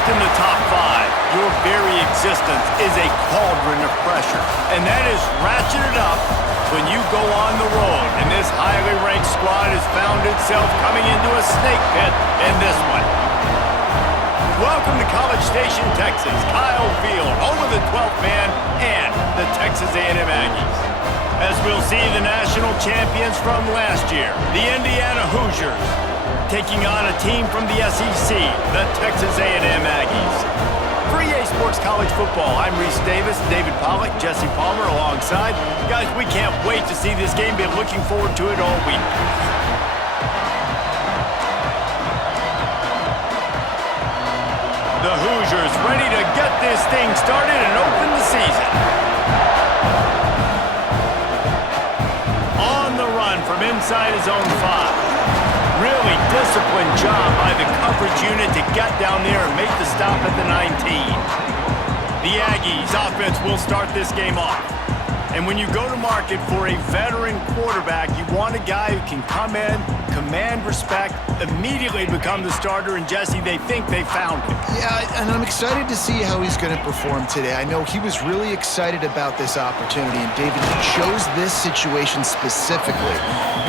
ranked in the top 5, your very existence is a cauldron of pressure. And that is ratcheted up when you go on the road. And this highly ranked squad has found itself coming into a snake pit in this one. Welcome to College Station, Texas. Kyle Field, home of the 12th man and the Texas A&M Aggies. As we'll see the national champions from last year, the Indiana Hoosiers, taking on a team from the SEC, the Texas A&M Aggies. For EA Sports College Football, I'm Reese Davis, David Pollack, Jesse Palmer alongside. Guys, we can't wait to see this game. Been looking forward to it all week. The Hoosiers ready to get this thing started and open the season. On the run from inside his own 5. Really disciplined job by the coverage unit to get down there and make the stop at the 19. The Aggies offense will start this game off. And when you go to market for a veteran quarterback, you want a guy who can come in, command respect, immediately become the starter, and Jesse, they think they found him. Yeah, and I'm excited to see how he's going to perform today. I know he was really excited about this opportunity, and David, he chose this situation specifically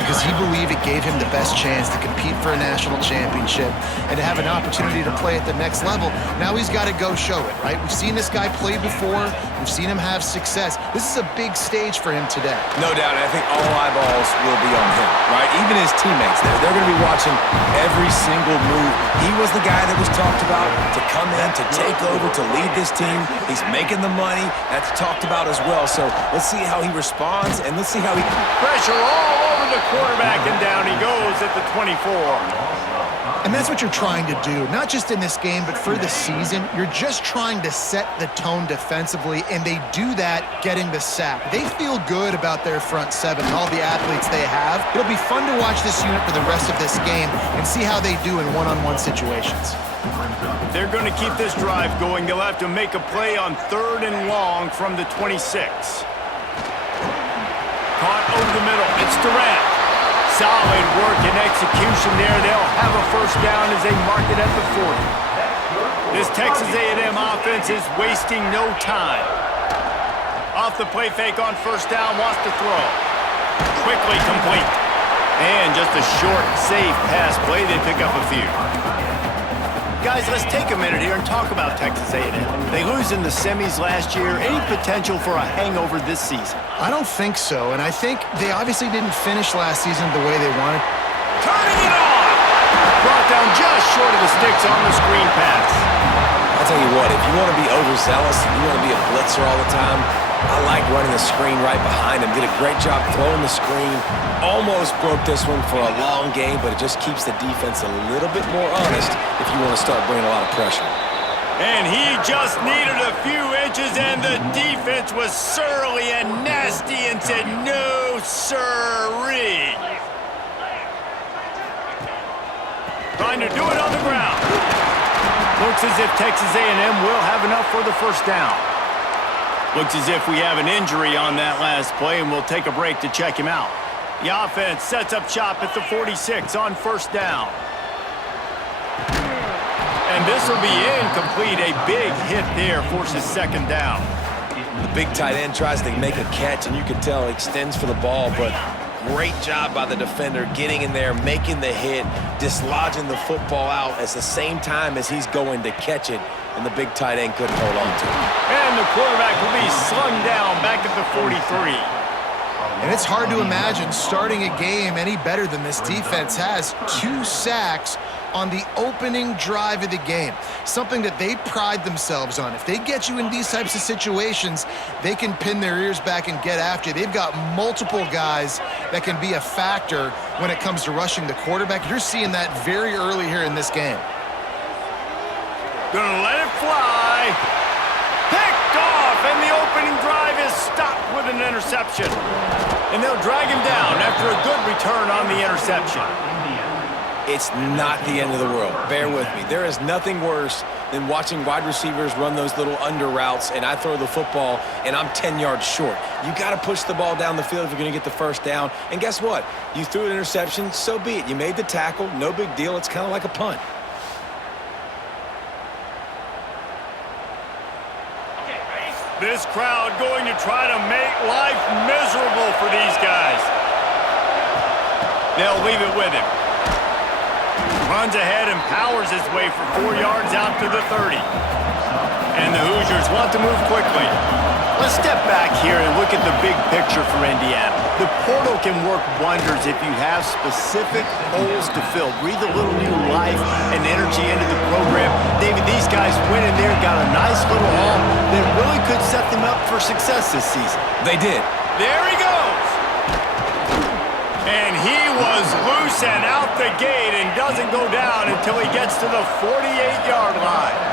because he believed it gave him the best chance to compete for a national championship and to have an opportunity to play at the next level. Now he's got to go show it, right? We've seen this guy play before. We've seen him have success. This is a big stage for him today. No doubt, and I think all eyeballs will be on him, right? Even his teammates, they're going to be watching every single move. He was the guy that was talked about to come in, to take over, to lead this team. He's making the money. That's talked about as well. So let's see how he responds, and let's see how he... Pressure all over the quarterback, and down he goes at the 24. And that's what you're trying to do, not just in this game, but for the season. You're just trying to set the tone defensively, and they do that getting the sack. They feel good about their front 7 and all the athletes they have. It'll be fun to watch this unit for the rest of this game and see how they do in one-on-one situations. They're going to keep this drive going. They'll have to make a play on 3rd and long from the 26. Caught over the middle. It's Durant. Solid work and execution there. They'll have a first down as they mark it at the 40. This Texas A&M offense is wasting no time. Off the play fake on first down, wants to throw. Quickly complete. And just a short, safe pass play. They pick up a few. Guys, let's take a minute here and talk about Texas A&M. They lose in the semis last year. Any potential for a hangover this season? I don't think so, and I think they obviously didn't finish last season the way they wanted. Turning it on! Brought down just short of the sticks on the screen pass. I'll tell you what, if you want to be overzealous, if you want to be a blitzer all the time, I like running the screen right behind him. Did a great job throwing the screen. Almost broke this one for a long game, but it just keeps the defense a little bit more honest if you want to start bringing a lot of pressure. And he just needed a few inches, and the defense was surly and nasty and said, no, sirree. Trying to do it on the ground. Looks as if Texas A&M will have enough for the first down. Looks as if we have an injury on that last play, and we'll take a break to check him out. The offense sets up shop at the 46 on first down. And this will be incomplete. A big hit there forces second down. The big tight end tries to make a catch, and you can tell he extends for the ball, but great job by the defender getting in there, making the hit, dislodging the football out at the same time as he's going to catch it, and the big tight end couldn't hold on to it. And the quarterback will be slung down back at the 43. And it's hard to imagine starting a game any better than this defense has. 2 sacks on the opening drive of the game, something that they pride themselves on. If they get you in these types of situations, they can pin their ears back and get after you. They've got multiple guys that can be a factor when it comes to rushing the quarterback. You're seeing that very early here in this game. Gonna let it fly. Picked off, and the opening drive is stopped with an interception. And they'll drag him down after a good return on the interception. It's not the end of the world. Bear with me. There is nothing worse than watching wide receivers run those little under routes, and I throw the football, and I'm 10 yards short. You got to push the ball down the field if you're going to get the first down. And guess what? You threw an interception, so be it. You made the tackle. No big deal. It's kind of like a punt. This crowd going to try to make life miserable for these guys. They'll leave it with him. Runs ahead and powers his way for 4 yards out to the 30. And the Hoosiers want to move quickly. Let's step back here and look at the big picture for Indiana. The portal can work wonders if you have specific holes to fill. Breathe a little new life and energy into the program. David, these guys went in there, got a nice little haul that really could set them up for success this season. They did. There he goes. And he was loose and out the gate and doesn't go down until he gets to the 48-yard line.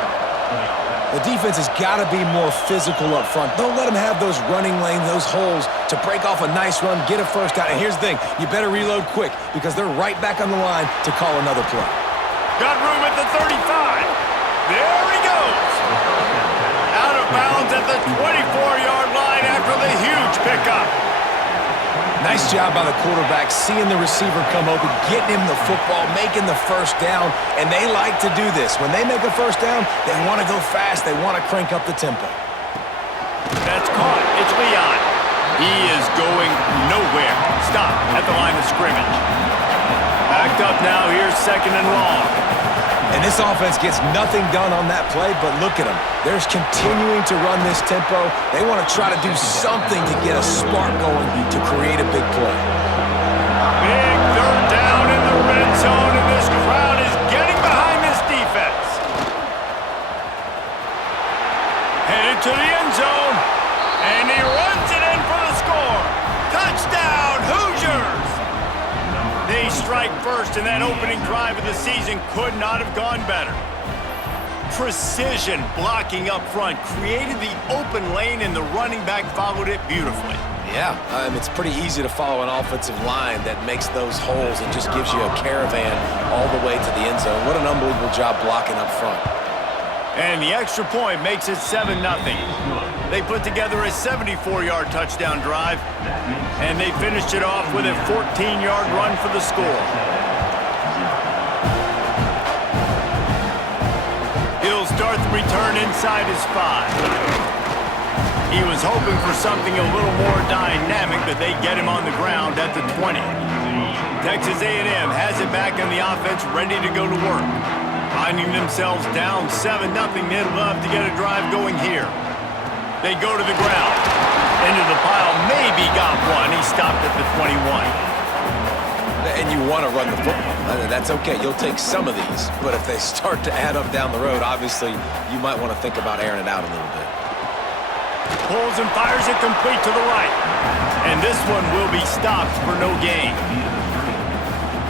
The defense has got to be more physical up front. Don't let them have those running lanes, those holes to break off a nice run, get a first down. And here's the thing, you better reload quick because they're right back on the line to call another play. Got room at the 35. There he goes. Out of bounds at the 24-yard line after the huge pickup. Nice job by the quarterback, seeing the receiver come open, getting him the football, making the first down, and they like to do this. When they make a first down, they want to go fast. They want to crank up the tempo. That's caught. It's Leon. He is going nowhere. Stop at the line of scrimmage. Backed up now. Here's 2nd and long. And this offense gets nothing done on that play, but look at them. They're continuing to run this tempo. They want to try to do something to get a spark going to create a big play. Big 3rd down in the red zone, and this crowd is getting behind this defense. Headed to the end zone, and he runs it in for the score. Touchdown, Hoosiers! They strike first, and that opening drive of the season could not have gone better. Precision blocking up front created the open lane, and the running back followed it beautifully. Yeah, it's pretty easy to follow an offensive line that makes those holes and just gives you a caravan all the way to the end zone. What an unbelievable job blocking up front. And the extra point makes it 7-0. They put together a 74-yard touchdown drive, and they finished it off with a 14-yard run for the score. He'll start the return inside his 5. He was hoping for something a little more dynamic, but they get him on the ground at the 20. Texas A&M has it back in the offense, ready to go to work. Finding themselves down 7-0, they'd love to get a drive going here. They go to the ground. Into the pile, maybe got one. He stopped at the 21. And you want to run the football. That's okay. You'll take some of these. But if they start to add up down the road, obviously, you might want to think about airing it out a little bit. Pulls and fires it complete to the right. And this one will be stopped for no gain.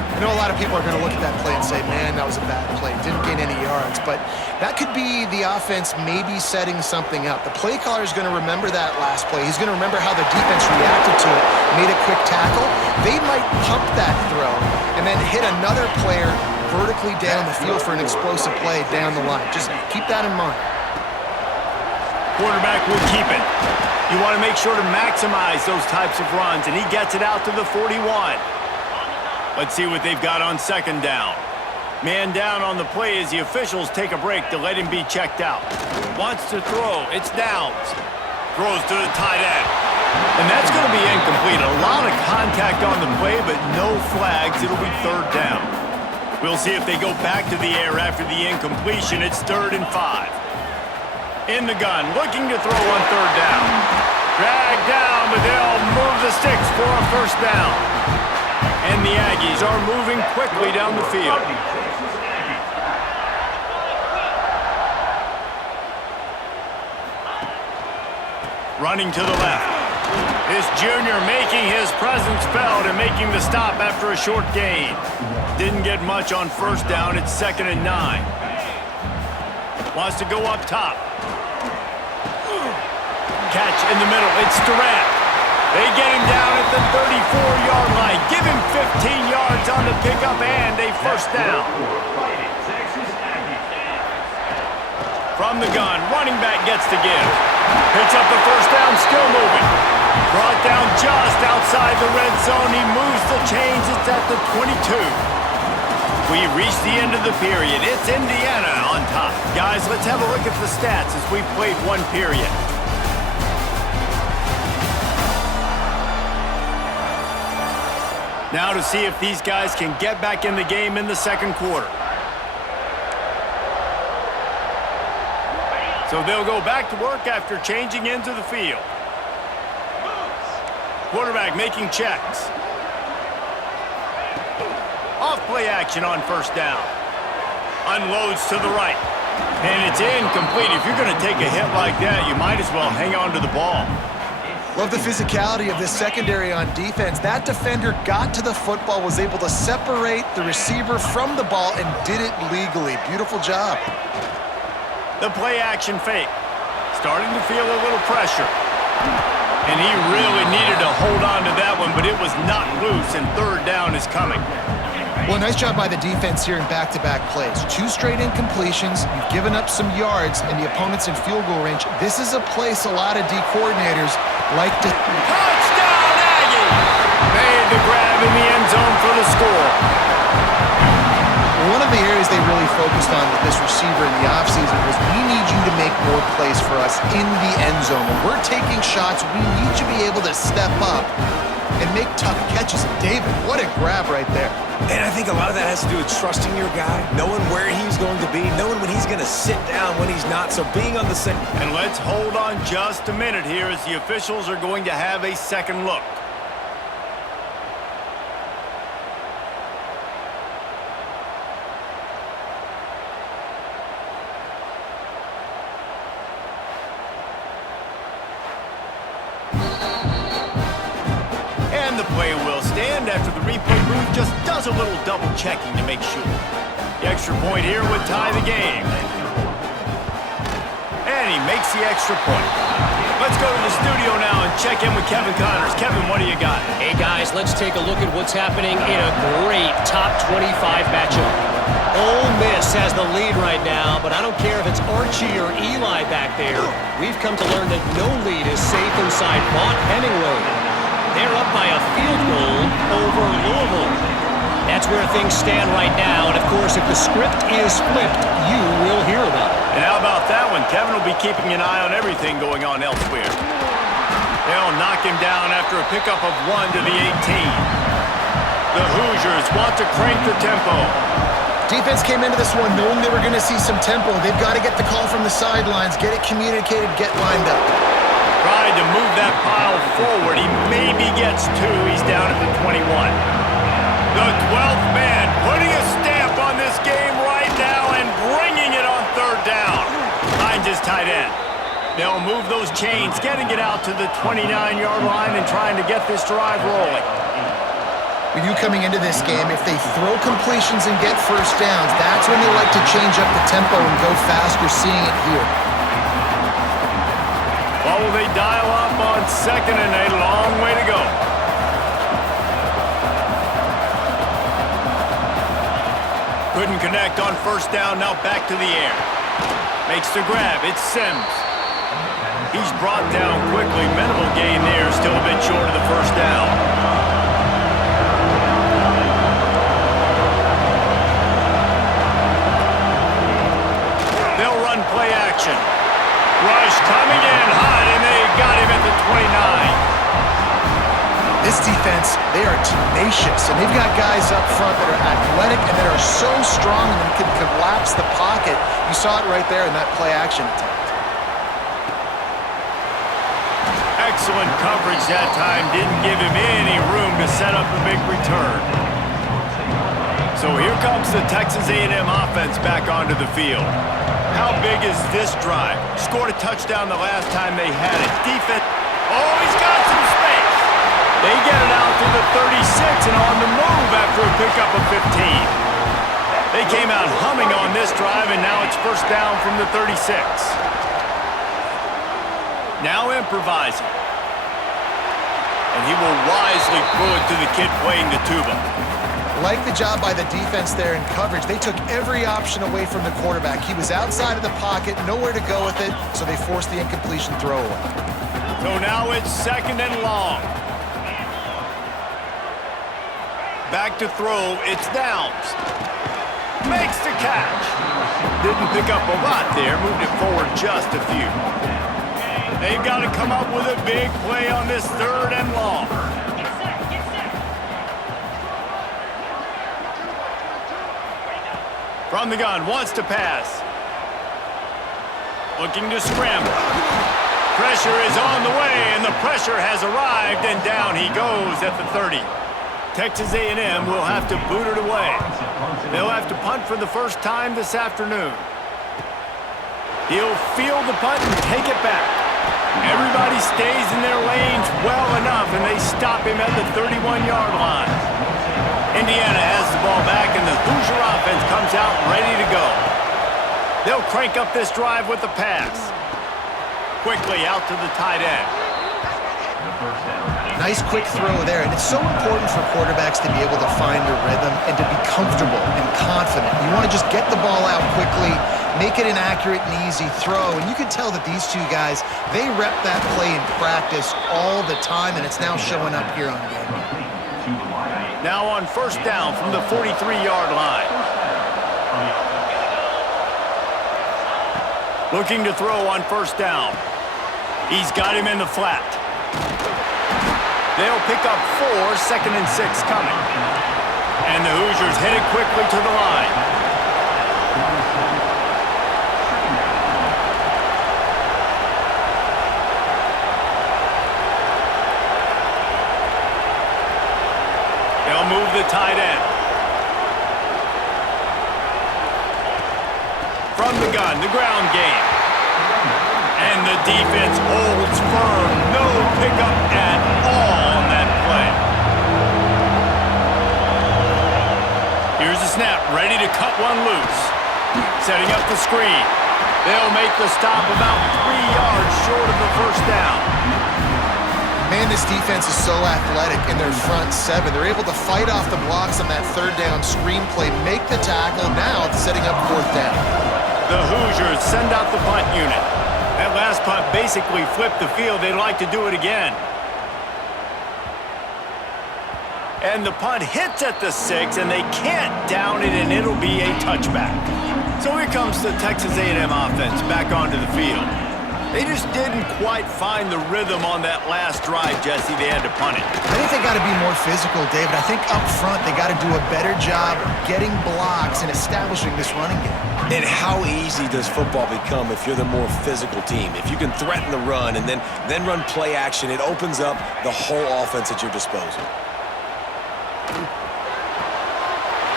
I know a lot of people are going to look at that play and say, man, that was a bad play. Didn't gain any yards. But that could be the offense maybe setting something up. The play caller is going to remember that last play. He's going to remember how the defense reacted to it, made a quick tackle. They might pump that throw and then hit another player vertically down the field for an explosive play down the line. Just keep that in mind. Quarterback will keep it. You want to make sure to maximize those types of runs, and he gets it out to the 41. Let's see what they've got on 2nd down. Man down on the play as the officials take a break to let him be checked out. Wants to throw. It's Downs. Throws to the tight end. And that's going to be incomplete. A lot of contact on the play, but no flags. It'll be 3rd down. We'll see if they go back to the air after the incompletion. It's 3rd and 5. In the gun, looking to throw on 3rd down. Dragged down, but they'll move the sticks for a first down. And the Aggies are moving quickly down the field. Running to the left. This junior making his presence felt and making the stop after a short gain. Didn't get much on 1st down. It's 2nd and 9. Wants to go up top. Catch in the middle. It's Durant. They get him down at the 34-yard line. Give him 15 yards on the pickup and a first down. From the gun, running back gets to give. Picks up the first down, still moving. Brought down just outside the red zone. He moves the chains. It's at the 22. We reached the end of the period. It's Indiana on top. Guys, let's have a look at the stats as we played one period. Now to see if these guys can get back in the game in the second quarter. So they'll go back to work after changing into the field. Quarterback making checks. Off play action on first down. Unloads to the right. And it's incomplete. If you're going to take a hit like that, you might as well hang on to the ball. Love the physicality of this secondary on defense. That defender got to the football, was able to separate the receiver from the ball, and did it legally. Beautiful job. The play action fake. Starting to feel a little pressure. And he really needed to hold on to that one, but it was not loose, and third down is coming. Well, nice job by the defense here in back-to-back plays. 2 straight incompletions. You've given up some yards, and the opponent's in field goal range. This is a place a lot of D coordinators like to... Touchdown, Aggie! Made the grab in the end zone for the score. One of the areas they really focused on with this receiver in the offseason was, we need you to make more plays for us in the end zone. When we're taking shots, we need you to be able to step up and make tough catches. David, what a grab right there. And I think a lot of that has to do with trusting your guy, knowing where he's going to be, knowing when he's going to sit down, when he's not. So being on the same... And let's hold on just a minute here as the officials are going to have a second look. The play will stand after the replay booth just does a little double checking to make sure. The extra point here would tie the game. And he makes the extra point. Let's go to the studio now and check in with Kevin Connors. Kevin, what do you got? Hey guys, let's take a look at what's happening in a great top 25 matchup. Ole Miss has the lead right now, but I don't care if it's Archie or Eli back there. We've come to learn that no lead is safe inside Vaught Hemingway. They're up by a field goal over Louisville. That's where things stand right now. And, of course, if the script is flipped, you will hear about it. And how about that one? Kevin will be keeping an eye on everything going on elsewhere. They'll knock him down after a pickup of 1 to the 18. The Hoosiers want to crank the tempo. Defense came into this one knowing they were going to see some tempo. They've got to get the call from the sidelines, get it communicated, get lined up. Tried to move that pile forward. He maybe gets 2. He's down at the 21. The 12th man putting a stamp on this game right now and bringing it on third down. Finds his tight end. They'll move those chains, getting it out to the 29-yard line and trying to get this drive rolling. When you coming into this game, if they throw completions and get first downs, that's when they like to change up the tempo and go fast. You're seeing it here. Well, will they dial up on second and a long way to go? Couldn't connect on first down, now back to the air. Makes the grab, it's Sims. He's brought down quickly, minimal gain there, still a bit short of the first down. They'll run play action. Rush coming in hot, and they got him at the 29. This defense, they are tenacious, and they've got guys up front that are athletic and that are so strong and can collapse the pocket. You saw it right there in that play action attempt. Excellent coverage that time. Didn't give him any room to set up a big return. So here comes the Texas A&M offense back onto the field. How big is this drive? Scored a touchdown the last time they had it. Defense. Oh, he's got some space. They get it out to the 36 and on the move after a pickup of 15. They came out humming on this drive, and now it's first down from the 36. Now improvising. And he will wisely throw it to the kid playing the tuba. Like the job by the defense there in coverage. They took every option away from the quarterback. He was outside of the pocket, nowhere to go with it, so they forced the incompletion throwaway. So now it's second and long. Back to throw, it's Downs. Makes the catch. Didn't pick up a lot there, moved it forward just a few. They've got to come up with a big play on this third and long. From the gun, wants to pass. Looking to scramble. Pressure is on the way, and the pressure has arrived, and down he goes at the 30. Texas A&M will have to boot it away. They'll have to punt for the first time this afternoon. He'll field the punt and take it back. Everybody stays in their lanes well enough, and they stop him at the 31-yard line. Indiana has the ball back, and the Hoosier offense comes out ready to go. They'll crank up this drive with the pass. Quickly out to the tight end. Nice quick throw there, and it's so important for quarterbacks to be able to find a rhythm and to be comfortable and confident. You want to just get the ball out quickly, make it an accurate and easy throw, and you can tell that these two guys, they rep that play in practice all the time, and it's now showing up here on game. Now on first down from the 43-yard line. Looking to throw on first down. He's got him in the flat. They'll pick up 4, 2nd and 6 coming. And the Hoosiers hit it quickly to the line. They'll move the tight end. From the gun, the ground game. And the defense holds firm. No pickup at all on that play. Here's the snap, ready to cut one loose. Setting up the screen. They'll make the stop about 3 yards short of the first down. Man, this defense is so athletic in their front seven. They're able to fight off the blocks on that third down screen play, make the tackle. Now it's setting up fourth down. The Hoosiers send out the punt unit. That last punt basically flipped the field. They'd like to do it again. And the punt hits at the 6, and they can't down it, and it'll be a touchback. So here comes the Texas A&M offense back onto the field. They just didn't quite find the rhythm on that last drive, Jesse. They had to punt it. I think they got to be more physical, David. I think up front they got to do a better job getting blocks and establishing this running game. And how easy does football become if you're the more physical team? If you can threaten the run and then run play action, it opens up the whole offense at your disposal.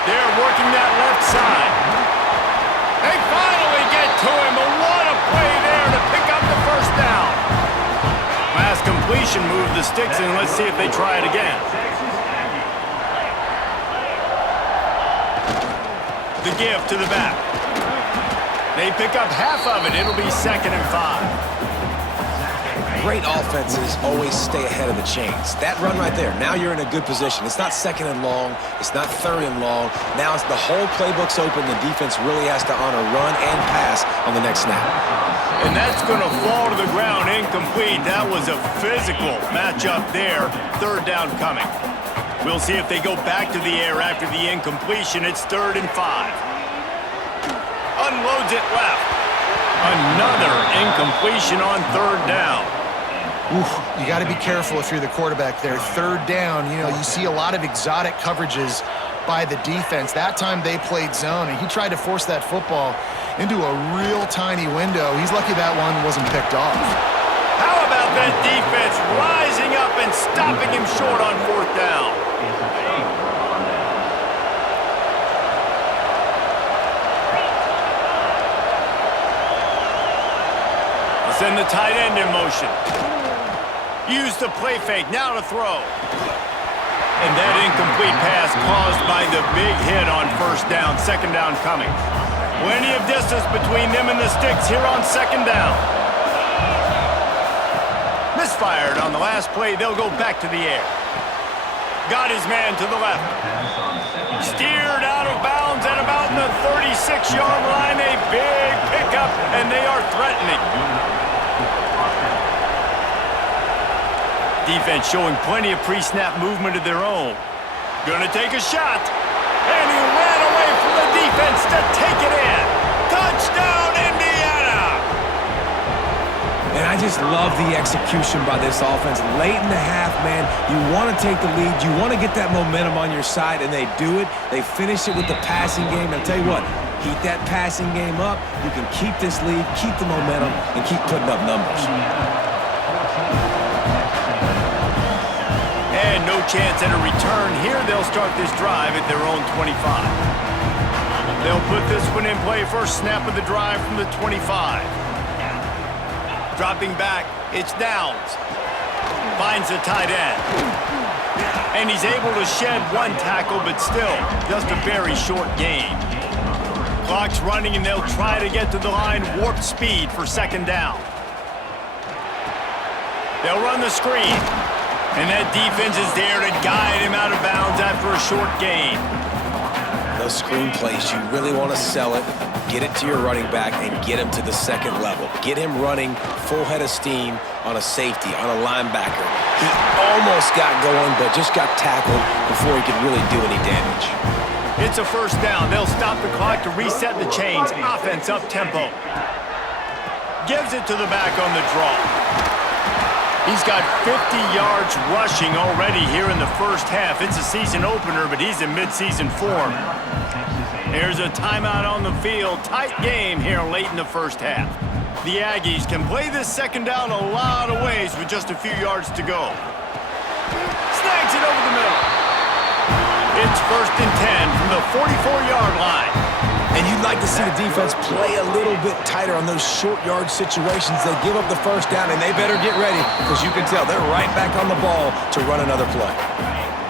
They're working that left side. They finally get to him, but what a play there to pick up the first down. Last completion moved the sticks in. Let's see if they try it again. The give to the back. They pick up half of it. It'll be 2nd and 5. Great offenses always stay ahead of the chains. That run right there, now you're in a good position. It's not 2nd and long. It's not 3rd and long. Now it's the whole playbook's open. The defense really has to honor run and pass on the next snap. And that's going to fall to the ground incomplete. That was a physical matchup there. 3rd down coming. We'll see if they go back to the air after the incompletion. It's 3rd and 5. Unloads it left. Another incompletion on 3rd down. Oof, you got to be careful if you're the quarterback there. 3rd down, you know, you see a lot of exotic coverages by the defense. That time they played zone, and he tried to force that football into a real tiny window. He's lucky that one wasn't picked off. How about that defense rising up and stopping him short on 4th down? I'll send the tight end in motion. Use the play fake, now to throw. And that incomplete pass caused by the big hit on 1st down, 2nd down coming. Plenty of distance between them and the sticks here on 2nd down. Misfired on the last play, they'll go back to the air. Got his man to the left. Steered out of bounds at about the 36-yard line. A big pickup, and they are threatening. Defense showing plenty of pre-snap movement of their own. Gonna take a shot. And he ran away from the defense to take it in. Touchdown, Indiana! And I just love the execution by this offense. Late in the half, man, you want to take the lead. You want to get that momentum on your side, and they do it. They finish it with the passing game. And I'll tell you what, Heat that passing game up. You can keep this lead, keep the momentum, and keep putting up numbers. And no chance at a return. Here they'll start this drive at their own 25. They'll put this one in play. First snap of the drive from the 25. Dropping back, it's Downs. Finds the tight end. And he's able to shed one tackle, but still, just a very short gain. Clock's running, and they'll try to get to the line. Warp speed for second down. They'll run the screen. And that defense is there to guide him out of bounds after a short gain. Those screen plays, you really want to sell it, get it to your running back, and get him to the second level. Get him running full head of steam on a safety, on a linebacker. He almost got going, but just got tackled before he could really do any damage. It's a first down. They'll stop the clock to reset the chains. Offense up tempo. Gives it to the back on the draw. He's got 50 yards rushing already here in the first half. It's a season opener, but he's in midseason form. There's a timeout on the field. Tight game here late in the first half. The Aggies can play this second down a lot of ways with just a few yards to go. Snags it over the middle. It's 1st and 10 from the 44-yard line. And you'd like to see the defense play a little bit tighter on those short yard situations. They give up the first down, and they better get ready because you can tell they're right back on the ball to run another play.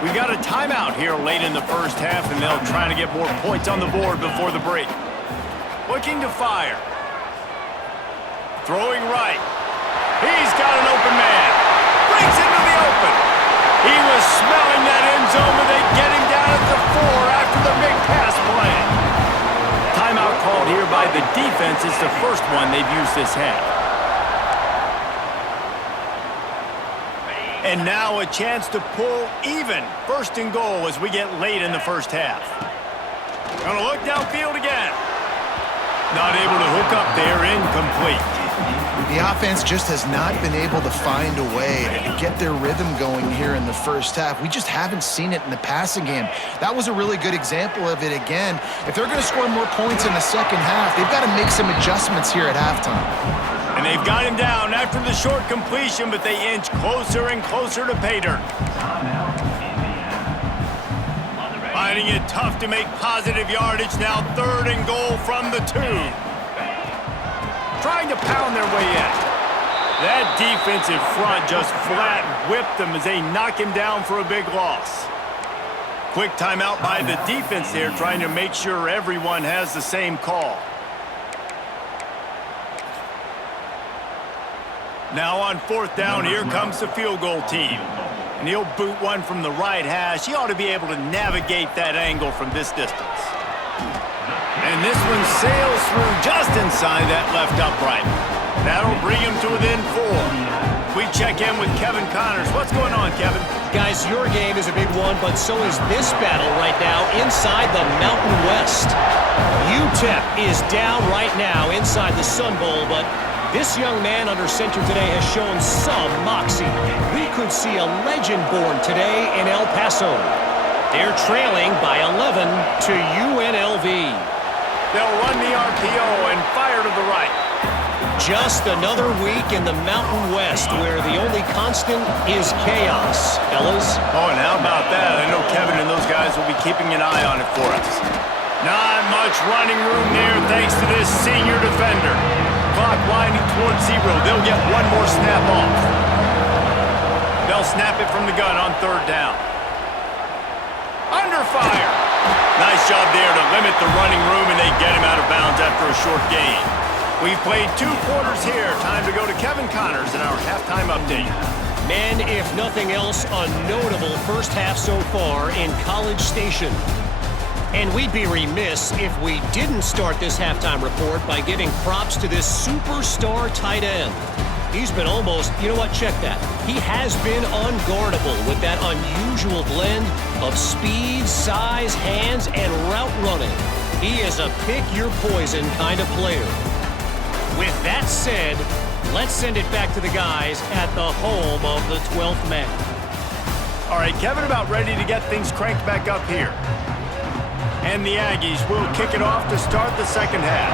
We got a timeout here late in the first half, and they'll try to get more points on the board before the break. Looking to fire. Throwing right. He's got an open man. Breaks into the open. He was smelling that end zone, but they get him down at the 4 after the big pass play. Timeout called here by the defense. It's the first one they've used this half. And now a chance to pull even. 1st and goal as we get late in the first half. Gonna look downfield again. Not able to hook up there, incomplete. The offense just has not been able to find a way to get their rhythm going here in the first half. We just haven't seen it in the passing game. That was a really good example of it again. If they're going to score more points in the second half, they've got to make some adjustments here at halftime. And they've got him down after the short completion, but they inch closer and closer to pay dirt. Finding it tough to make positive yardage now. 3rd and goal from the 2. Trying to pound their way in. That defensive front just flat whipped them as they knock him down for a big loss. Quick timeout by the defense there, trying to make sure everyone has the same call. Now on 4th down, here comes the field goal team. And he'll boot one from the right hash. He ought to be able to navigate that angle from this distance. And this one sails through just inside that left upright. That'll bring him to within 4. We check in with Kevin Connors. What's going on, Kevin? Guys, your game is a big one, but so is this battle right now inside the Mountain West. UTEP is down right now inside the Sun Bowl, but this young man under center today has shown some moxie. We could see a legend born today in El Paso. They're trailing by 11 to UNLV. They'll run the RPO and fire to the right. Just another week in the Mountain West where the only constant is chaos, fellas. Oh, and how about that? I know Kevin and those guys will be keeping an eye on it for us. Not much running room there thanks to this senior defender. Clock winding towards 0. They'll get one more snap off. They'll snap it from the gun on 3rd down. Under fire. Nice job there to limit the running room, and they get him out of bounds after a short gain. We've played 2 quarters here. Time to go to Kevin Connors in our halftime update. Men, if nothing else, a notable first half so far in College Station. And we'd be remiss if we didn't start this halftime report by giving props to this superstar tight end. He's been almost, you know what, check that. He has been unguardable with that unusual blend of speed, size, hands, and route running. He is a pick-your-poison kind of player. With that said, let's send it back to the guys at the home of the 12th man. All right, Kevin, about ready to get things cranked back up here. And the Aggies will kick it off to start the second half.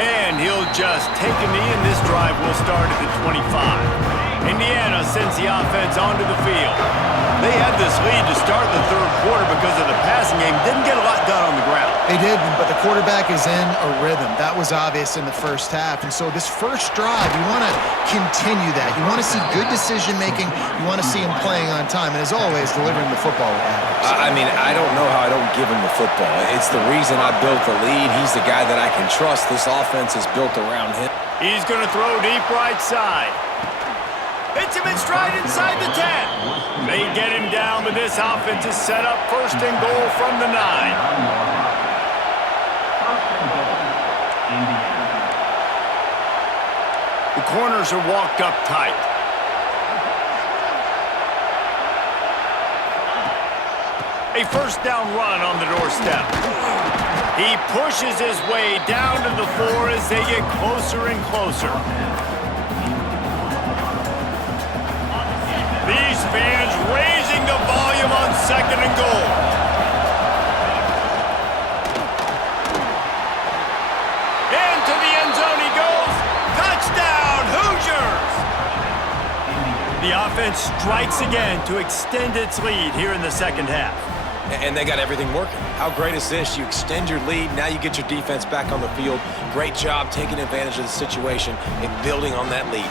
And he'll just take a knee, and this drive will start at the 25. Indiana sends the offense onto the field. They had this lead to start the third quarter because of the passing game. Didn't get a lot done on the ground. They didn't, but the quarterback is in a rhythm. That was obvious in the first half. And so this first drive, you want to continue that. You want to see good decision-making. You want to see him playing on time. And as always, delivering the football with accuracy. I mean, I don't know how I don't give him the football. It's the reason I built the lead. He's the guy that I can trust. This offense is built around him. He's going to throw deep right side. Hits him in stride inside the 10. They get him down, but this offense is set up first and goal from the 9. The corners are walked up tight. A first down run on the doorstep. He pushes his way down to the 4 as they get closer and closer. These fans raising the volume on second and goal. Into the end zone he goes. Touchdown, Hoosiers! The offense strikes again to extend its lead here in the second half. And they got everything working. How great is this? You extend your lead, now you get your defense back on the field. Great job taking advantage of the situation and building on that lead.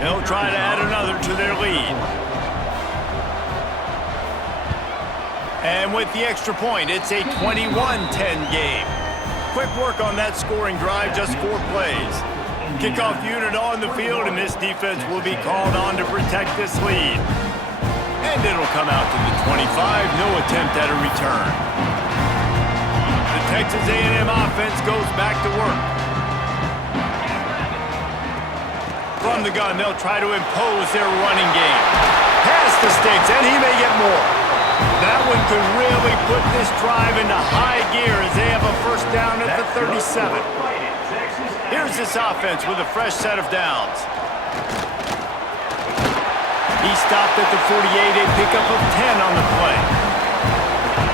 They'll try to add another to their lead. And with the extra point, it's a 21-10 game. Quick work on that scoring drive, just 4 plays. Kickoff unit on the field, and this defense will be called on to protect this lead. And it'll come out to the 25, no attempt at a return. The Texas A&M offense goes back to work. From the gun, they'll try to impose their running game. Pass the sticks, and he may get more. That one could really put this drive into high gear as they have a first down at the 37. Here's this offense with a fresh set of downs. He stopped at the 48, a pickup of 10 on the play.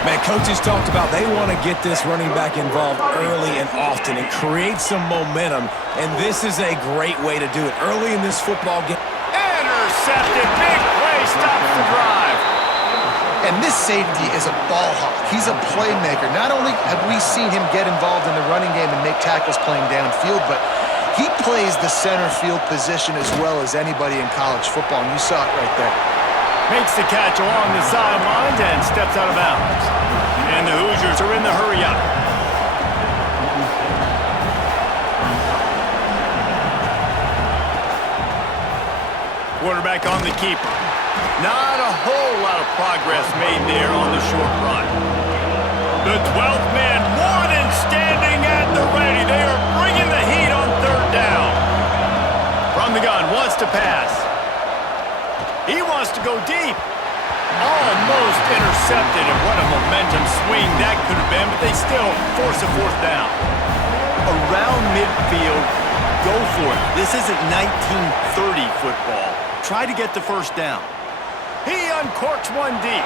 Man, coaches talked about they want to get this running back involved early and often and create some momentum, and this is a great way to do it early in this football game. Intercepted, big play, stops the drive. And this safety is a ball hawk. He's a playmaker. Not only have we seen him get involved in the running game and make tackles playing downfield, but he plays the center field position as well as anybody in college football, and you saw it right there. Makes the catch along the sidelines and steps out of bounds. And the Hoosiers are in the hurry-up. Quarterback on the keeper. Not a whole lot of progress made there on the short run. The 12th man more than standing at the ready. They are bringing the heat on third down. From the gun, wants to pass. He wants to go deep. Almost intercepted, and what a momentum swing that could have been, but they still force a fourth down. Around midfield, go for it. This isn't 1930 football. Try to get the first down. He uncorks one deep.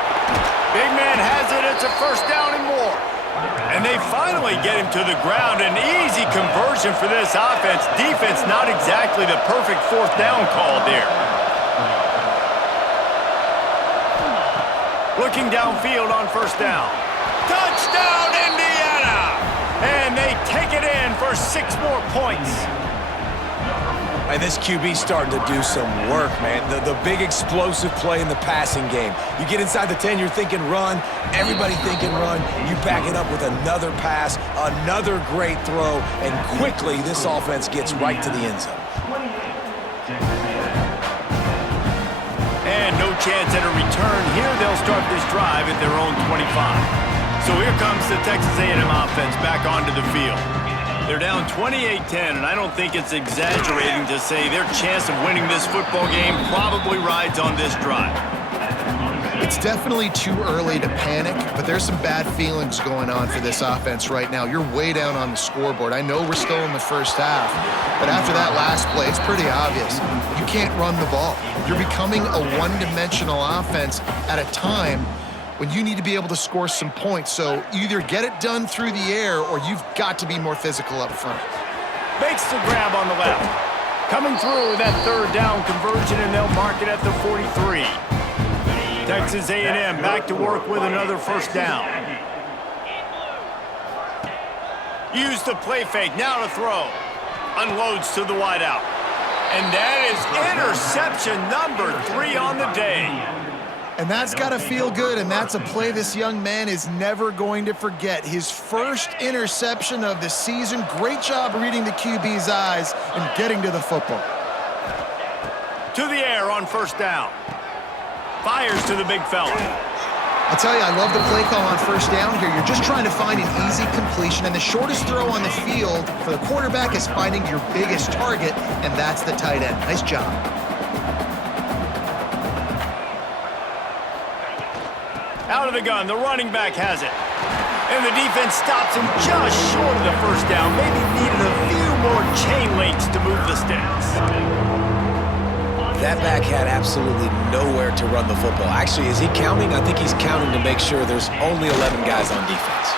Big man has it. It's a first down and more. And they finally get him to the ground. An easy conversion for this offense. Defense not exactly the perfect fourth down call there. Looking downfield on first down. Touchdown, Indiana! And they take it in for 6 more points. And this QB's starting to do some work, man. The big explosive play in the passing game. You get inside the 10, you're thinking run. Everybody thinking run. You back it up with another pass, another great throw, and quickly this offense gets right to the end zone. And no chance at a return here. They'll start this drive at their own 25. So here comes the Texas A&M offense back onto the field. They're down 28-10, and I don't think it's exaggerating to say their chance of winning this football game probably rides on this drive. It's It's definitely too early to panic, but there's some bad feelings going on for this offense right now. You're way down on the scoreboard. I know we're still in the first half, but after that last play, it's pretty obvious. You can't run the ball. You're becoming a one-dimensional offense at a time when you need to be able to score some points. So either get it done through the air or you've got to be more physical up front. Makes the grab on the left. Coming through with that third down conversion, and they'll mark it at the 43. Texas A&M back to work with another first down. Use the play fake, now to throw. Unloads to the wideout. And that is interception number 3 on the day. And that's got to feel good, and that's a play this young man is never going to forget. His first interception of the season. Great job reading the QB's eyes and getting to the football. To the air on first down. Fires to the big fella. I tell you, I love the play call on first down here. You're just trying to find an easy completion, and the shortest throw on the field for the quarterback is finding your biggest target, and that's the tight end. Nice job. Out of the gun, the running back has it. And the defense stops him just short of the first down. Maybe needed a few more chain links to move the sticks. That back had absolutely nowhere to run the football. Actually, is he counting? I think he's counting to make sure there's only 11 guys on defense.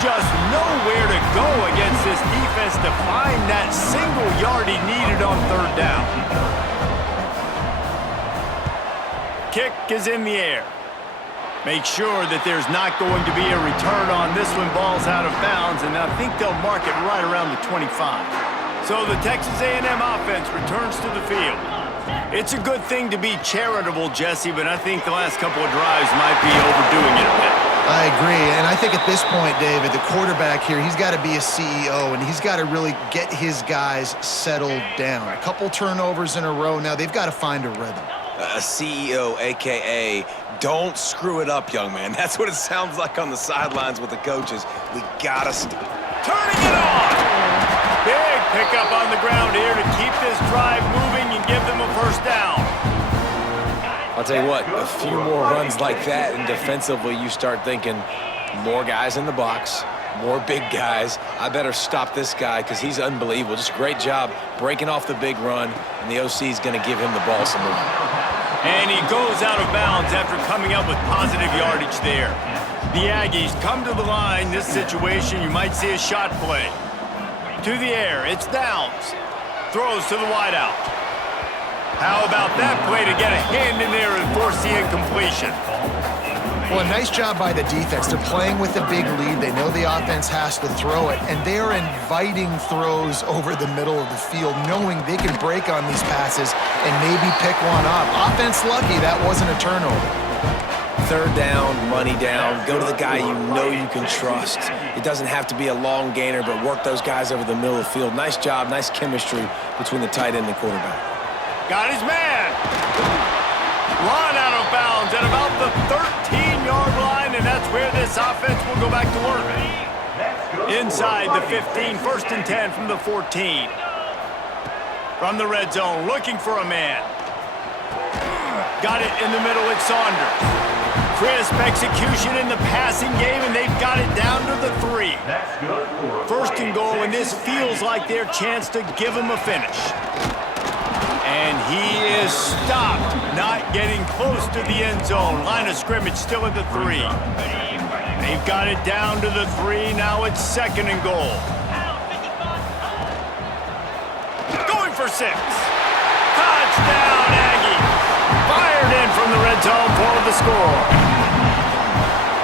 Just nowhere to go against this defense to find that single yard he needed on third down. Kick is in the air. Make sure that there's not going to be a return on this one. Ball's out of bounds, and I think they'll mark it right around the 25. So the Texas A&M offense returns to the field. It's a good thing to be charitable, Jesse, but I think the last couple of drives might be overdoing it a bit. I agree, and I think at this point, David, the quarterback here, he's got to be a CEO, and he's got to really get his guys settled down. A couple turnovers in a row now. They've got to find a rhythm. A CEO, a.k.a. don't screw it up, young man. That's what it sounds like on the sidelines with the coaches. We got to stop. Turning it on! Big pickup on the ground here to keep this drive moving and give them a first down. I'll tell you what, a few more runs like that, and defensively you start thinking more guys in the box, more big guys. I better stop this guy because he's unbelievable. Just a great job breaking off the big run, and the OC is going to give him the ball some more. And he goes out of bounds after coming up with positive yardage there. The Aggies come to the line. This situation, you might see a shot play. To the air, it's Downs. Throws to the wideout. How about that play to get a hand in there and force the incompletion? Well, a nice job by the defense. They're playing with a big lead. They know the offense has to throw it, and they are inviting throws over the middle of the field, knowing they can break on these passes and maybe pick one off. Offense lucky that wasn't a turnover. Third down, money down, go to the guy you know you can trust. It doesn't have to be a long gainer, but work those guys over the middle of the field. Nice job, nice chemistry between the tight end and the quarterback. Got his man. Run out of bounds at about the 13-yard line, and that's where this offense will go back to work. Inside the 15, first and 10 from the 14. From the red zone, looking for a man. Got it in the middle with Saunders. Crisp execution in the passing game, and they've got it down to the 3. First and goal, and this feels like their chance to give them a finish. And he is stopped, not getting close to the end zone. Line of scrimmage still at the 3. They've got it down to the 3. Now it's second and goal. Going for 6. Touchdown, Aggies. Fired in from the red zone for the score.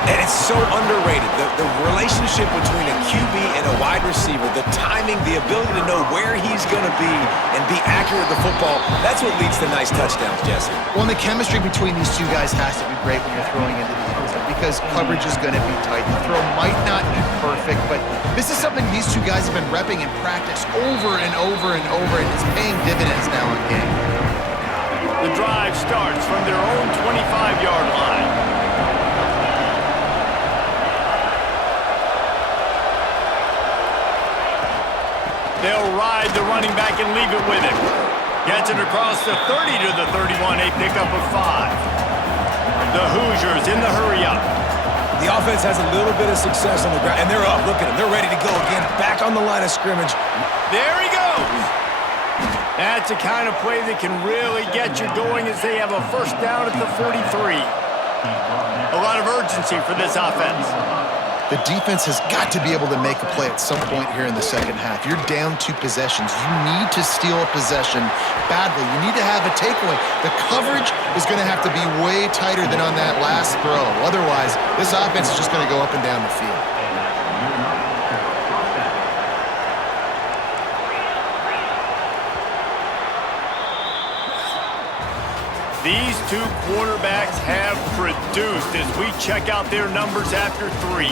And it's so underrated. The relationship between a QB and a wide receiver, the timing, the ability to know where he's going to be and be accurate with the football, that's what leads to nice touchdowns, Jesse. Well, and the chemistry between these two guys has to be great when you're throwing into the end zone because coverage is going to be tight. The throw might not be perfect, but this is something these two guys have been repping in practice over and over and over, and it's paying dividends now in game. The drive starts from their own 25-yard line. They'll ride the running back and leave it with him. Gets it across the 30 to the 31, a pickup of 5. The Hoosiers Hoosiers in the hurry-up. The offense has a little bit of success on the ground, and they're up. Look at them. They're ready to go again. Back on the line of scrimmage. There he goes. That's the kind of play that can really get you going as they have a first down at the 43. A lot of urgency for this offense. The defense has got to be able to make a play at some point here in the second half. You're down 2 possessions. You need to steal a possession badly. You need to have a takeaway. The coverage is going to have to be way tighter than on that last throw. Otherwise, this offense is just going to go up and down the field. These 2 quarterbacks have produced as we check out their numbers after 3.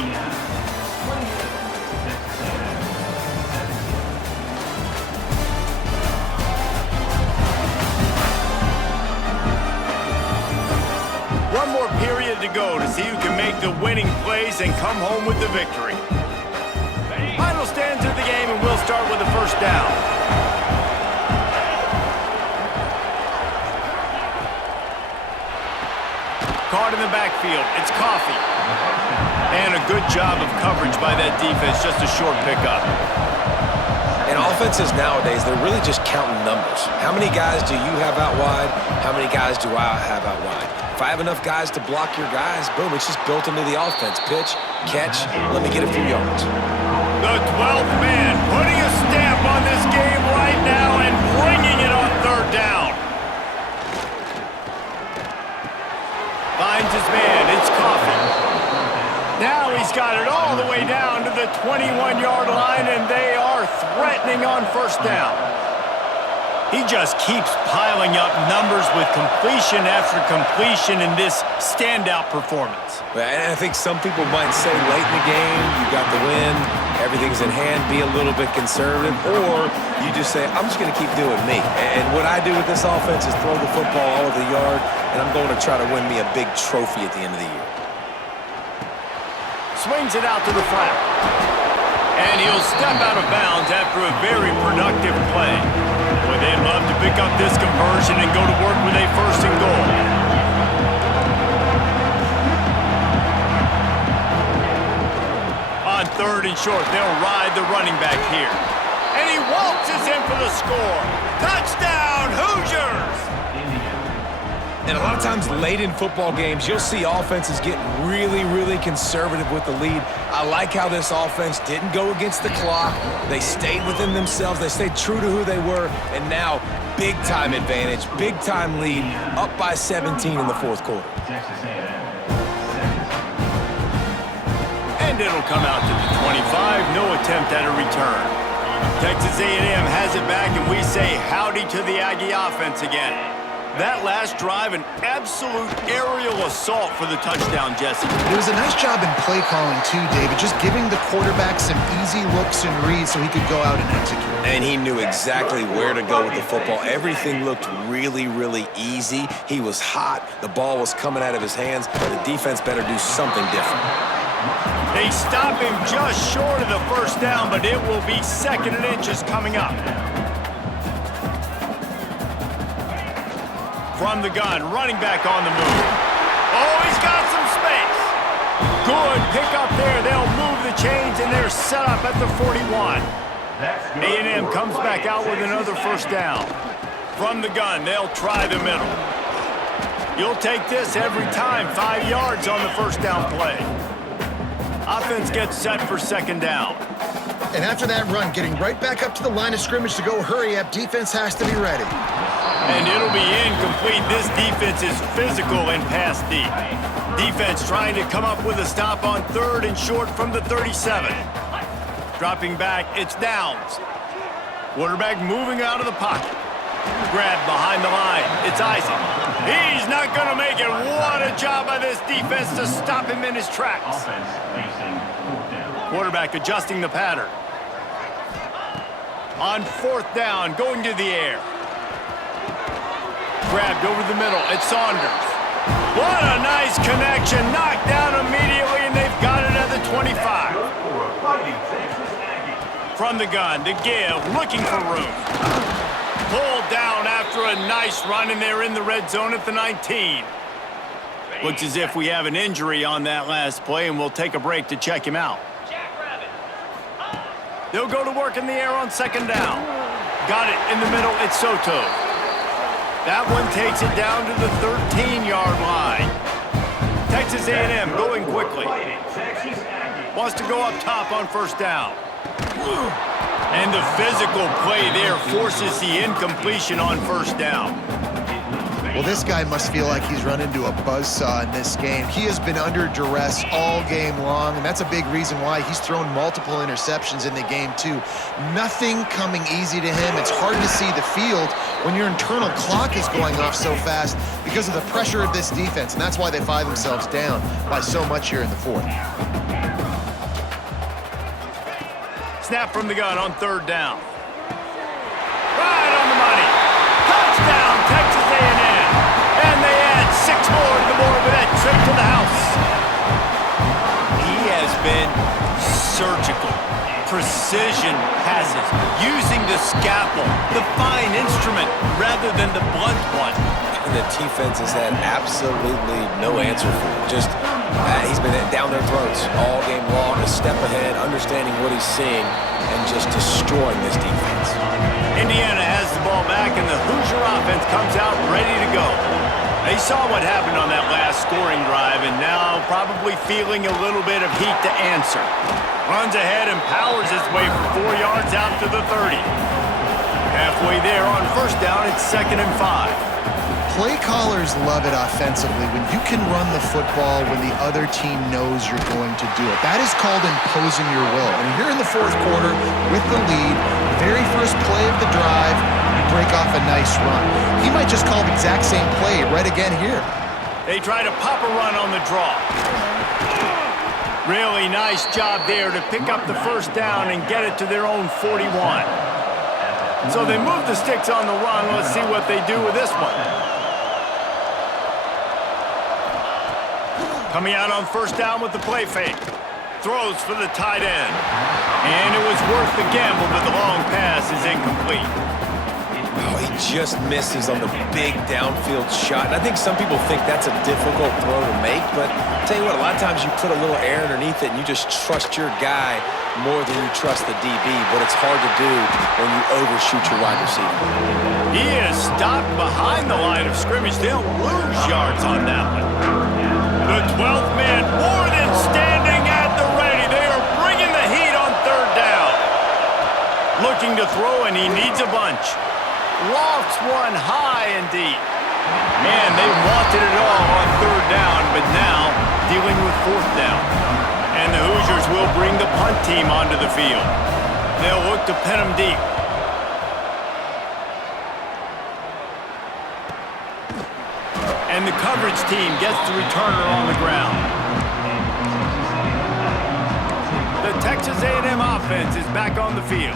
One more period to go to see who can make the winning plays and come home with the victory. Final stands of the game, and we'll start with the first down. Caught in the backfield. It's Coffee. And a good job of coverage by that defense. Just a short pickup. And offenses nowadays, they're really just counting numbers. How many guys do you have out wide? How many guys do I have out wide? If I have enough guys to block your guys, boom, it's just built into the offense. Pitch, catch, let me get a few yards. The 12th man putting a stamp on this game right now and bringing it on third down. Finds his man. It's Coffee. Now he's got it all the way down to the 21-yard line, and they are threatening on first down. He just keeps piling up numbers with completion after completion in this standout performance. And I think some people might say late in the game, you got the win, everything's in hand, be a little bit conservative, or you just say, I'm just going to keep doing me. And what I do with this offense is throw the football all over the yard, and I'm going to try to win me a big trophy at the end of the year. Swings it out to the flat. And he'll step out of bounds after a very productive play. Boy, they'd love to pick up this conversion and go to work with a first and goal. On third and short, they'll ride the running back here. And he waltzes in for the score. Touchdown, Hoosiers! And a lot of times late in football games, you'll see offenses get really, really conservative with the lead. I like how this offense didn't go against the clock. They stayed within themselves. They stayed true to who they were. And now, big-time advantage, big-time lead, up by 17 in the fourth quarter. And it'll come out to the 25. No attempt at a return. Texas A&M has it back, and we say howdy to the Aggie offense again. That last drive, an absolute aerial assault for the touchdown, Jesse. It was a nice job in play calling, too, David, just giving the quarterback some easy looks and reads so he could go out and execute. And he knew exactly where to go with the football. Everything looked really, really easy. He was hot. The ball was coming out of his hands. The defense better do something different. They stop him just short of the first down, but it will be second and inches coming up. From the gun, running back on the move. Oh, he's got some space. Good pick up there. They'll move the chains, and they're set up at the 41. A&M comes back out with another first down. From the gun, they'll try the middle. You'll take this every time. 5 yards on the first down play. Offense gets set for second down. And after that run, getting right back up to the line of scrimmage to go hurry up, defense has to be ready. And it'll be incomplete. This defense is physical and pass deep. Defense trying to come up with a stop on third and short from the 37. Dropping back, it's downs. Quarterback moving out of the pocket. Grabbed behind the line. It's Isaac. He's not going to make it. What a job by this defense to stop him in his tracks. Quarterback adjusting the pattern. On fourth down, going to the air. Grabbed over the middle. It's Saunders. What a nice connection. Knocked down immediately, and they've got it at the 25. From the gun, to give, looking for room. Pulled down after a nice run, and they're in the red zone at the 19. Looks as if we have an injury on that last play, and we'll take a break to check him out. They'll go to work in the air on second down. Got it in the middle. It's Soto. That one takes it down to the 13-yard line. Texas A&M going quickly. Wants to go up top on first down. And the physical play there forces the incompletion on first down. Well, this guy must feel like he's run into a buzzsaw in this game. He has been under duress all game long, and that's a big reason why he's thrown multiple interceptions in the game, too. Nothing coming easy to him. It's hard to see the field when your internal clock is going off so fast because of the pressure of this defense, and that's why they find themselves down by so much here in the fourth. Snap from the gun on third down. Right on the money. Touchdown, Texas A&M. And they add 6 more to the board with that trip to the house. He has been surgical. Precision passes, using the scalpel, the fine instrument, rather than the blunt one. And the defense has had absolutely no answer for it. Just, he's been down their throats all game long, a step ahead, understanding what he's seeing, and just destroying this defense. Indiana has the ball back, and the Hoosier offense comes out ready to go. They saw what happened on that last scoring drive, and now probably feeling a little bit of heat to answer. Runs ahead and powers his way for 4 yards out to the 30. Halfway there on first down, it's 2nd and 5. Play callers love it offensively when you can run the football when the other team knows you're going to do it. That is called imposing your will. And here in the fourth quarter with the lead, very first play of the drive, you break off a nice run. He might just call the exact same play right again here. They try to pop a run on the draw. Really nice job there to pick up the first down and get it to their own 41. So they move the sticks on the run. Let's see what they do with this one. Coming out on first down with the play fake. Throws for the tight end. And it was worth the gamble, but the long pass is incomplete. Oh, he just misses on the big downfield shot. And I think some people think that's a difficult throw to make, but I'll tell you what, a lot of times you put a little air underneath it and you just trust your guy more than you trust the DB, but it's hard to do when you overshoot your wide receiver. He is stopped behind the line of scrimmage. They'll lose yards on that one. The 12th man more than standing at the ready. They are bringing the heat on third down. Looking to throw, and he needs a bunch. Lofts one high and deep. Man, they wanted it all on third down, but now dealing with fourth down. And the Hoosiers will bring the punt team onto the field. They'll look to pin them deep. And the coverage team gets the returner on the ground. The Texas A&M offense is back on the field.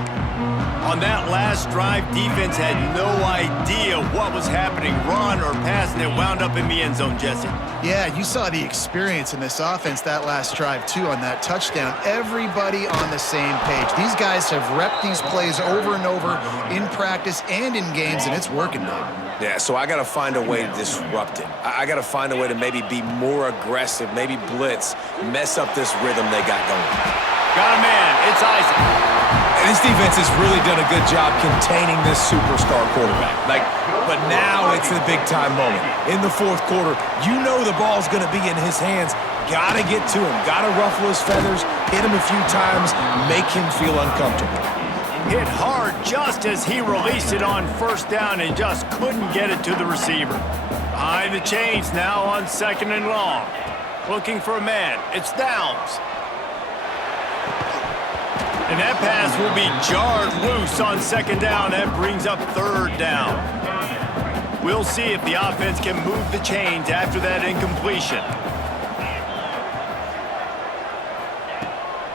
On that last drive, defense had no idea what was happening, run or pass, and it wound up in the end zone, Jesse. Yeah, you saw the experience in this offense that last drive, too, on that touchdown. Everybody on the same page. These guys have repped these plays over and over in practice and in games, and it's working now. Yeah, so I got to find a way to disrupt it. I got to find a way to maybe be more aggressive, maybe blitz, mess up this rhythm they got going. Got a man. It's Isaac. And this defense has really done a good job containing this superstar quarterback. But now it's a big-time moment. In the fourth quarter, you know the ball's going to be in his hands. Got to get to him. Got to ruffle his feathers, hit him a few times, make him feel uncomfortable. Hit hard just as he released it on first down and just couldn't get it to the receiver. Behind the chains now on 2nd and long. Looking for a man. It's Downs. And that pass will be jarred loose on 2nd down. That brings up 3rd down. We'll see if the offense can move the chains after that incompletion.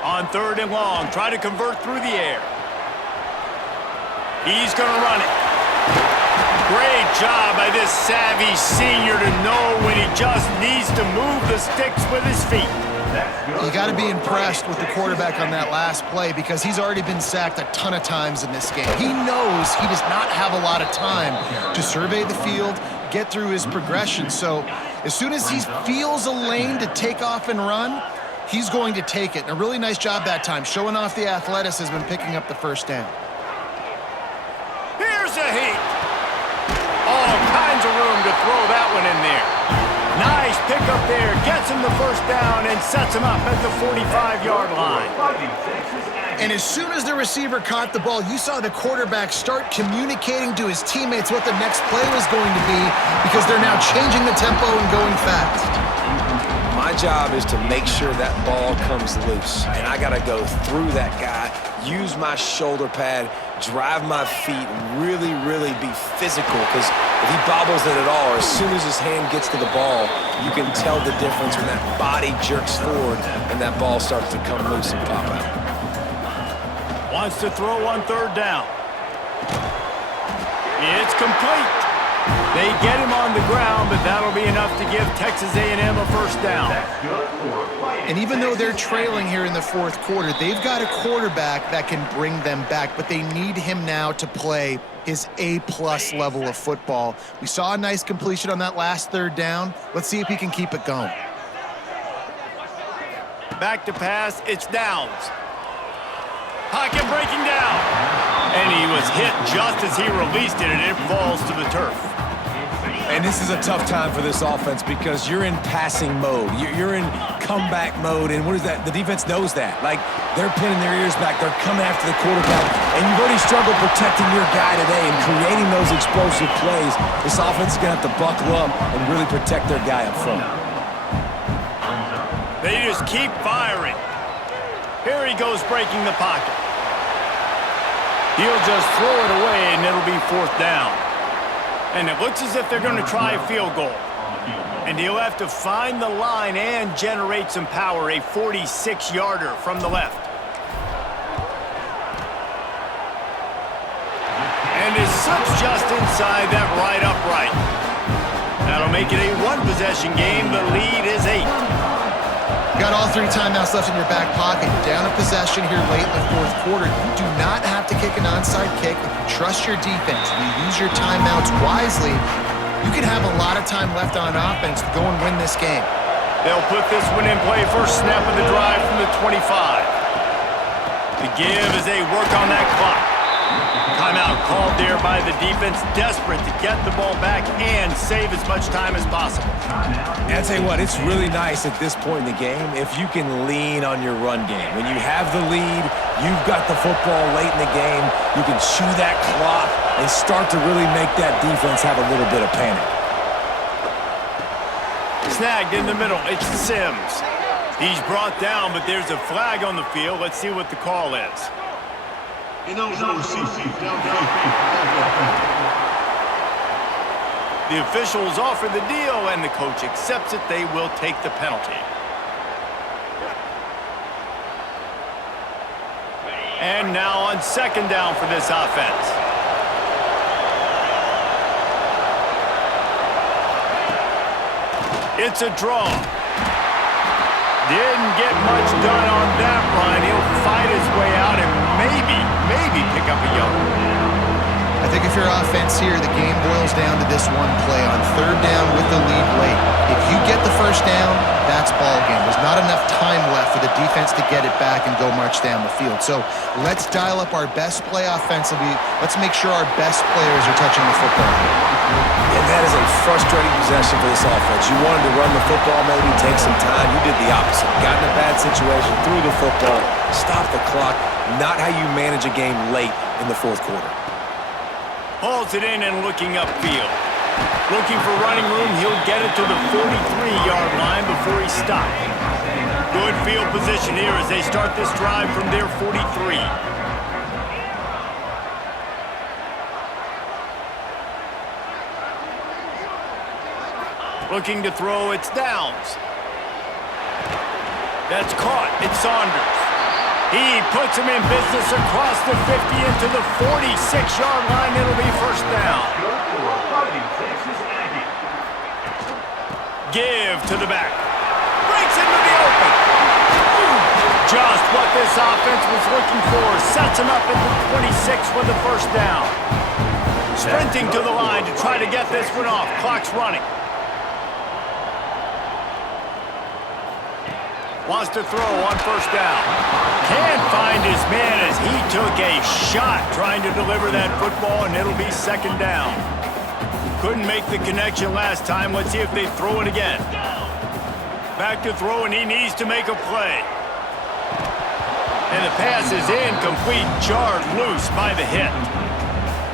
On 3rd and long, try to convert through the air. He's going to run it. Great job by this savvy senior to know when he just needs to move the sticks with his feet. You got to be impressed with the quarterback on that last play because he's already been sacked a ton of times in this game. He knows he does not have a lot of time to survey the field, get through his progression. So As soon as he feels a lane to take off and run, he's going to take it. And a really nice job that time, showing off the athleticism and picking up the first down. Here's a heat. All kinds of room to throw that one in there. Nice pickup there. Gets him the first down and sets him up at the 45-yard line. And as soon as the receiver caught the ball, you saw the quarterback start communicating to his teammates what the next play was going to be because they're now changing the tempo and going fast. My job is to make sure that ball comes loose, and I got to go through that guy, use my shoulder pad, drive my feet, really, really be physical, because if he bobbles it at all, or as soon as his hand gets to the ball, you can tell the difference when that body jerks forward and that ball starts to come loose and pop out. Wants to throw on third down. It's complete. They get him on the ground, but that'll be enough to give Texas A&M a first down. And even though they're trailing here in the fourth quarter, they've got a quarterback that can bring them back, but they need him now to play his A-plus level of football. We saw a nice completion on that last third down. Let's see if he can keep it going. Back to pass, it's Downs. Pocket breaking down. And he was hit just as he released it, and it falls to the turf. And this is a tough time for this offense because you're in passing mode. You're in comeback mode, and what is that? The defense knows that. Like, they're pinning their ears back. They're coming after the quarterback, and you've already struggled protecting your guy today and creating those explosive plays. This offense is going to have to buckle up and really protect their guy up front. They just keep firing. Here he goes breaking the pocket. He'll just throw it away, and it'll be fourth down. And it looks as if they're going to try a field goal. And he'll have to find the line and generate some power, a 46-yarder from the left. And it slips just inside that right upright. That'll make it a one-possession game. The lead is 8. Got all 3 timeouts left in your back pocket. You're down a possession here late in the fourth quarter. You do not have to kick an onside kick. If you trust your defense, you use your timeouts wisely, you can have a lot of time left on offense to go and win this game. They'll put this one in play. First snap of the drive from the 25. The give as they work on that clock. Timeout called there by the defense, desperate to get the ball back and save as much time as possible. And I'll tell you what, it's really nice at this point in the game if you can lean on your run game. When you have the lead, you've got the football late in the game, you can chew that clock and start to really make that defense have a little bit of panic. Snagged in the middle, it's Sims. He's brought down, but there's a flag on the field. Let's see what the call is. The officials offer the deal, and the coach accepts it. They will take the penalty. And now on second down for this offense. It's a draw. Didn't get much done on that run. He'll fight his way out and maybe pick up a yard. I think if you're offense here, the game boils down to this one play on third down with the lead late. If you get the first down, that's ball game. There's not enough time left for the defense to get it back and go march down the field. So let's dial up our best play offensively. Let's make sure our best players are touching the football. And that is a frustrating possession for this offense. You wanted to run the football, maybe take some time. You did the opposite. Got in a bad situation, threw the football, stopped the clock. Not how you manage a game late in the fourth quarter. Hauls it in and looking upfield. Looking for running room, he'll get it to the 43-yard line before he stops. Good field position here as they start this drive from their 43. Looking to throw, it's Downs. That's caught, it's Saunders. He puts him in business across the 50 into the 46-yard line. It'll be first down. Give to the back. Breaks into the open. Just what this offense was looking for. Sets him up at the 26 with the first down. Sprinting to the line to try to get this one off. Clock's running. Wants to throw on first down. Can't find his man as he took a shot trying to deliver that football, and it'll be second down. Couldn't make the connection last time. Let's see if they throw it again. Back to throw, and he needs to make a play. And the pass is incomplete, jarred loose by the hit.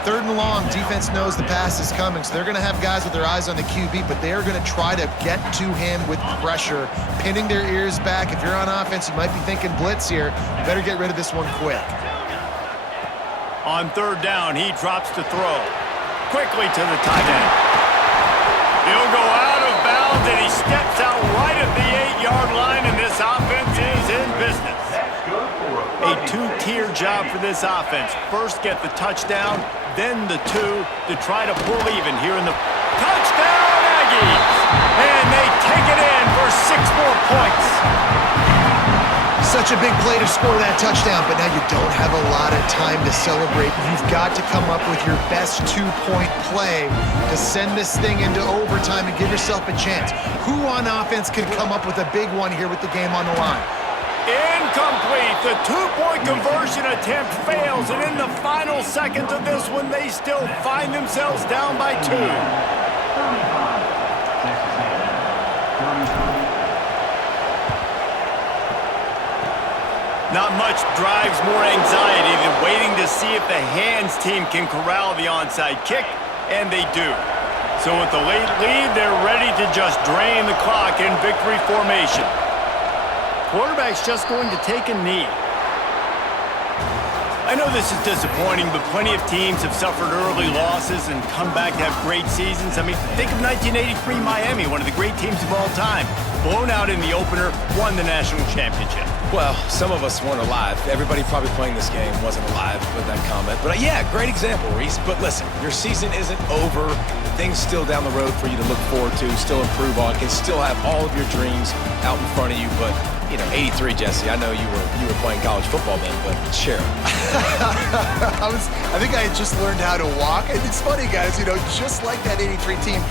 3rd and long, defense knows the pass is coming, so they're going to have guys with their eyes on the QB, but they are going to try to get to him with pressure, pinning their ears back. If you're on offense, you might be thinking blitz here. You better get rid of this one quick. On 3rd down, he drops to throw. Quickly to the tight end. He'll go out of bounds, and he steps out right at the 8-yard line, and this offense is in business. A 2-tier job for this offense. First, get the touchdown, then the 2 to try to pull even here in the touchdown Aggies. And they take it in for 6 more points. Such a big play to score that touchdown, but now you don't have a lot of time to celebrate. You've got to come up with your best 2-point play to send this thing into overtime and give yourself a chance. Who on offense can come up with a big one here with the game on the line? Incomplete. The 2-point conversion attempt fails, and in the final seconds of this one, they still find themselves down by 2. Not much drives more anxiety than waiting to see if the hands team can corral the onside kick, and they do. So with the late lead, they're ready to just drain the clock in victory formation. Quarterback's just going to take a knee. I know this is disappointing, but plenty of teams have suffered early losses and come back to have great seasons. I mean, think of 1983 Miami, one of the great teams of all time. Blown out in the opener, won the national championship. Well, some of us weren't alive. Everybody probably playing this game wasn't alive with that comment. But yeah, great example, Reese. But listen, your season isn't over. Things still down the road for you to look forward to, still improve on, can still have all of your dreams out in front of you. But, you know, 83, Jesse, I know you were playing college football then, but share. I think I had just learned how to walk. And it's funny, guys, you know, just like that 83 team,